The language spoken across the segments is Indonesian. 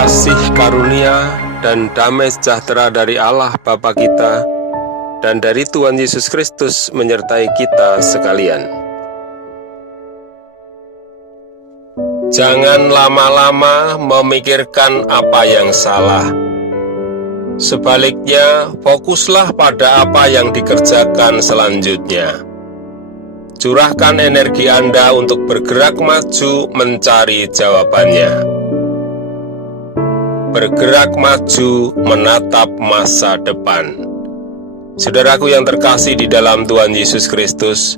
Kasih karunia dan damai sejahtera dari Allah Bapa kita dan dari Tuhan Yesus Kristus menyertai kita sekalian. Jangan lama-lama memikirkan apa yang salah. Sebaliknya, fokuslah pada apa yang dikerjakan selanjutnya. Curahkan energi Anda untuk bergerak maju mencari jawabannya. Bergerak maju menatap masa depan. Saudaraku yang terkasih di dalam Tuhan Yesus Kristus,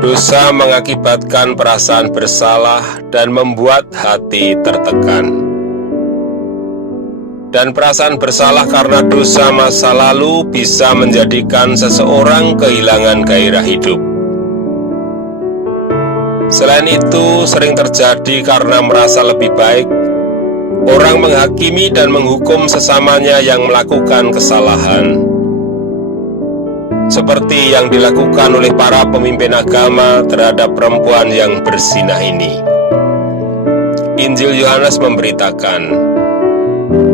dosa mengakibatkan perasaan bersalah dan membuat hati tertekan. Dan perasaan bersalah karena dosa masa lalu bisa menjadikan seseorang kehilangan gairah hidup. Selain itu, sering terjadi karena merasa lebih baik, orang menghakimi dan menghukum sesamanya yang melakukan kesalahan. Seperti yang dilakukan oleh para pemimpin agama terhadap perempuan yang berzinah ini. Injil Yohanes memberitakan,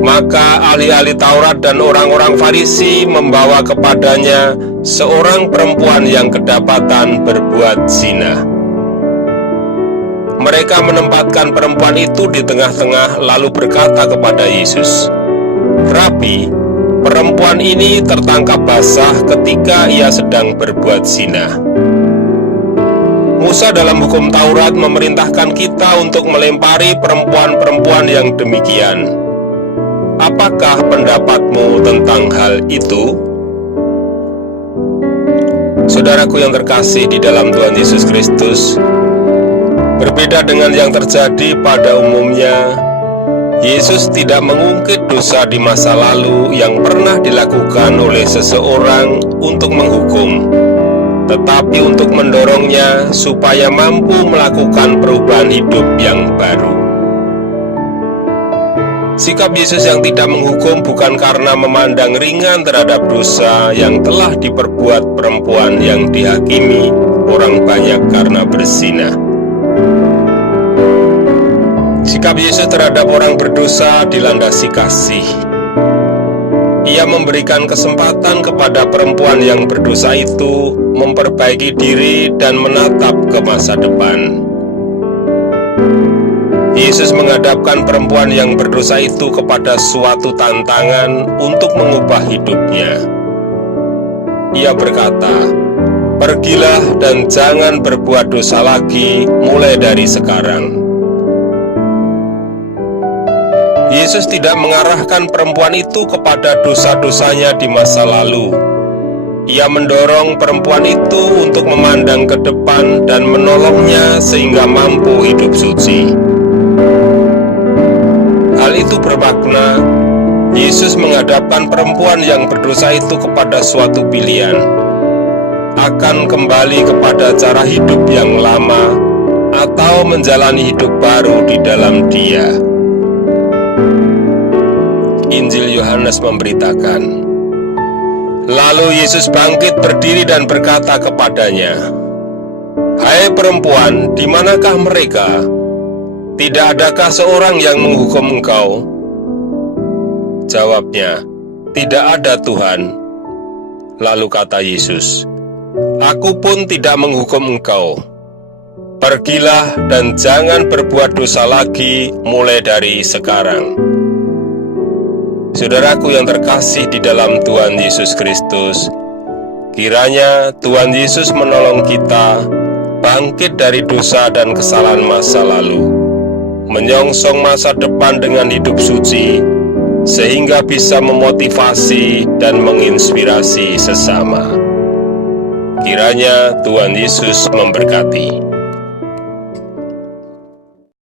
maka ahli-ahli Taurat dan orang-orang Farisi membawa kepadanya seorang perempuan yang kedapatan berbuat zina. Mereka menempatkan perempuan itu di tengah-tengah lalu berkata kepada Yesus, "Rabi, perempuan ini tertangkap basah ketika ia sedang berbuat zina. Musa dalam hukum Taurat memerintahkan kita untuk melempari perempuan-perempuan yang demikian. Apakah pendapatmu tentang hal itu?" Saudaraku yang terkasih di dalam Tuhan Yesus Kristus, berbeda dengan yang terjadi pada umumnya, Yesus tidak mengungkit dosa di masa lalu yang pernah dilakukan oleh seseorang untuk menghukum, tetapi untuk mendorongnya supaya mampu melakukan perubahan hidup yang baru. Sikap Yesus yang tidak menghukum bukan karena memandang ringan terhadap dosa yang telah diperbuat perempuan yang dihakimi orang banyak karena berzina. Sikap Yesus terhadap orang berdosa dilandasi kasih. Ia memberikan kesempatan kepada perempuan yang berdosa itu memperbaiki diri dan menatap ke masa depan. Yesus menghadapkan perempuan yang berdosa itu kepada suatu tantangan untuk mengubah hidupnya. Ia berkata, "Pergilah dan jangan berbuat dosa lagi mulai dari sekarang." Yesus tidak mengarahkan perempuan itu kepada dosa-dosanya di masa lalu. Ia mendorong perempuan itu untuk memandang ke depan dan menolongnya sehingga mampu hidup suci. Hal itu bermakna Yesus menghadapkan perempuan yang berdosa itu kepada suatu pilihan, akan kembali kepada cara hidup yang lama atau menjalani hidup baru di dalam Dia. Injil Yohanes memberitakan, lalu Yesus bangkit berdiri dan berkata kepadanya, "Hai perempuan, di manakah mereka? Tidak adakah seorang yang menghukum engkau?" Jawabnya, "Tidak ada, Tuhan." Lalu kata Yesus, "Aku pun tidak menghukum engkau. Pergilah dan jangan berbuat dosa lagi mulai dari sekarang." Saudaraku yang terkasih di dalam Tuhan Yesus Kristus, kiranya Tuhan Yesus menolong kita bangkit dari dosa dan kesalahan masa lalu, menyongsong masa depan dengan hidup suci, sehingga bisa memotivasi dan menginspirasi sesama. Kiranya Tuhan Yesus memberkati.